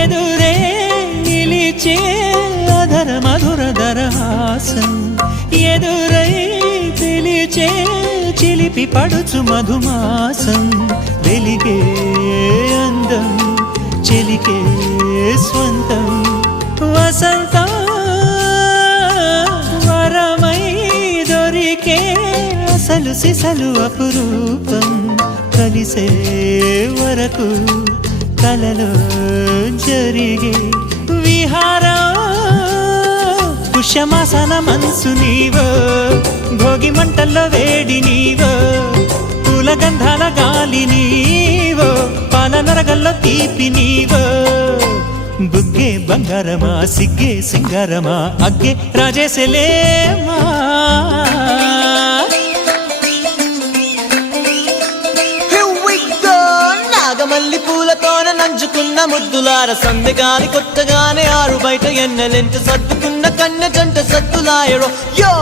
ఎదురే నిలిచే అధర మధుర దరహాసం ఎదురై పిలిచే చిలిపి పడుచు మధుమాసం వెలిగే అందం చెలికే స్వంతం వసంతం వరమై దొరికే అసలు సిసలు అపురూపం కలిసే వరకు కలలో జరిగే విహారం పుష్యమాసన మనసు నీవో భోగి మంటల్లో వేడి నీవో పూల గంధాల గాలి నీవో పాల నరగల్లో తీపి నీవో బుగ్గే బంగారమా సిగ్గే సింగారమా అగ్గే రాజేసలేమా నాగమల్లి పూలతోన నంచుకున్న ముద్దులార సందెగాని కొట్టగానే ఆరు బయట ఎన్నెలెంట సర్దుకున్న కన్నె జంట సత్తులాయరో యో